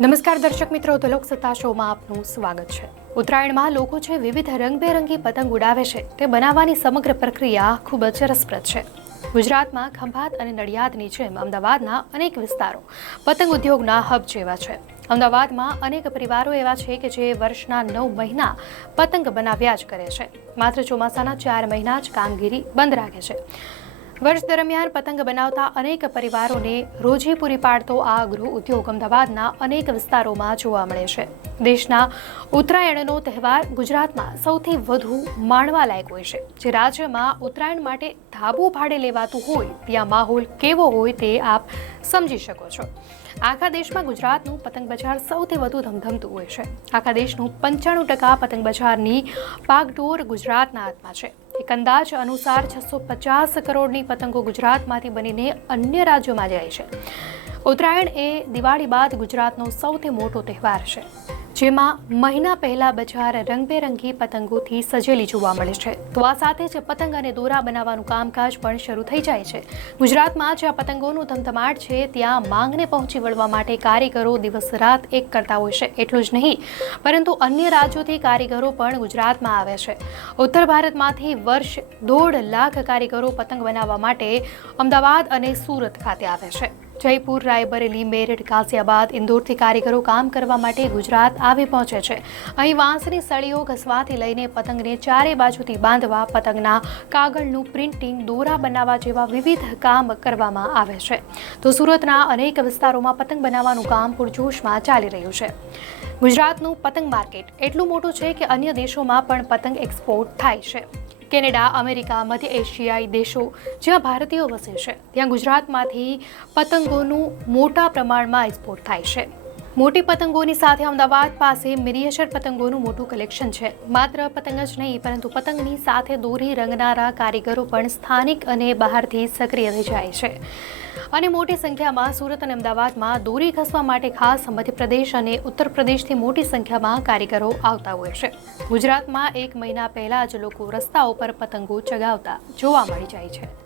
નમસ્કાર દર્શક મિત્રો, તો લોકસત્તા શોમાં આપનું સ્વાગત છે. ઉત્તરાયણમાં લોકો છે વિવિધ રંગબેરંગી પતંગ ઉડાવે છે. તે બનાવવાની સમગ્ર પ્રક્રિયા ખૂબ જ રસપ્રદ છે. ગુજરાતમાં ખંભાત અને નડિયાદની જેમ અમદાવાદના અનેક વિસ્તારો પતંગ ઉદ્યોગના હબ જેવા છે. અમદાવાદમાં અનેક પરિવારો એવા છે કે જે વર્ષના નવ મહિના પતંગ બનાવ્યા જ કરે છે. માત્ર ચોમાસાના ચાર મહિના જ કામગીરી બંધ રાખે છે. વર્ષ દરમિયાન પતંગ બનાવતા અનેક પરિવારોને રોજી પૂરી પાડતો આ ગૃહ ઉદ્યોગ અમદાવાદના અનેક વિસ્તારોમાં જોવા મળે છે. દેશના ઉત્તરાયણનો તહેવાર ગુજરાતમાં સૌથી વધુ માણવાલાયક હોય છે. જે રાજ્યમાં ઉત્તરાયણ માટે ધાબુ ભાડે લેવાતું હોય, ત્યાં માહોલ કેવો હોય તે આપ સમજી શકો છો. આખા દેશમાં ગુજરાતનું પતંગ બજાર સૌથી વધુ ધમધમતું હોય છે. આખા દેશનું પંચાણું ટકા પતંગ બજારની પાગડોર ગુજરાતના હાથમાં છે. એક અંદાજ અનુસાર છસો પચાસ કરોડની પતંગો ગુજરાતમાંથી બનીને અન્ય રાજ્યોમાં જાય છે. ઉત્તરાયણ એ દિવાળી બાદ ગુજરાતનો સૌથી મોટો તહેવાર છે. જેમાં મહિના પહેલા બજાર રંગબેરંગી પતંગોથી સજેલી જોવા મળે છે. તો આ સાથે જ પતંગ અને દોરા બનાવવાનું કામકાજ પણ શરૂ થઈ જાય છે. ગુજરાતમાં જ્યાં પતંગોનું ધમધમાટ છે, ત્યાં માંગને પહોંચી વળવા માટે કારીગરો દિવસ રાત એક કરતા હોય છે. એટલું જ નહીં, પરંતુ અન્ય રાજ્યોથી કારીગરો પણ ગુજરાતમાં આવે છે. ઉત્તર ભારતમાંથી વર્ષ દોઢ લાખ કારીગરો પતંગ બનાવવા માટે અમદાવાદ અને સુરત ખાતે આવે છે. જયપુર, રાયબરેલી, મેરઠ, ગાઝિયાબાદ ઇન્દોરથી કારીગરો કામ કરવા માટે ગુજરાત આવી પહોંચે છે. અહીં વાંસની સળીઓ ઘસવાથી લઈને પતંગને ચારે બાજુથી બાંધવા પતંગના કાગળનું પ્રિન્ટિંગ દોરા બનાવવા જેવા વિવિધ કામ કરવામાં આવે છે. તો સુરતના અનેક વિસ્તારોમાં પતંગ બનાવવાનું કામ પૂરજોશમાં ચાલી રહ્યું છે. ગુજરાતનું પતંગ માર્કેટ એટલું મોટું છે કે અન્ય દેશોમાં પણ પતંગ એક્સપોર્ટ થાય છે. કેનેડા, અમેરિકા, મધ્ય એશિયાઈ દેશો જ્યાં ભારતીયો વસે છે. ત્યાં ગુજરાતમાંથી પતંગોનું મોટા પ્રમાણમાં એક્સપોર્ટ થાય છે. મોટી પતંગોની સાથે અમદાવાદ પાસે મિનિએચર પતંગોનું મોટું કલેક્શન છે. માત્ર પતંગ જ નહીં, પરંતુ પતંગની સાથે દોરી રંગનારા કારીગરો પણ સ્થાનિક અને બહારથી સક્રિય થઈ જાય છે. અને મોટી સંખ્યામાં સુરત અને અમદાવાદમાં દોરી ઘસવા માટે ખાસ મધ્યપ્રદેશ અને ઉત્તર પ્રદેશથી મોટી સંખ્યામાં કારીગરો આવતા હોય છે. ગુજરાતમાં એક મહિના પહેલાં જ લોકો રસ્તાઓ પર પતંગો ચગાવતા જોવા મળી જાય છે.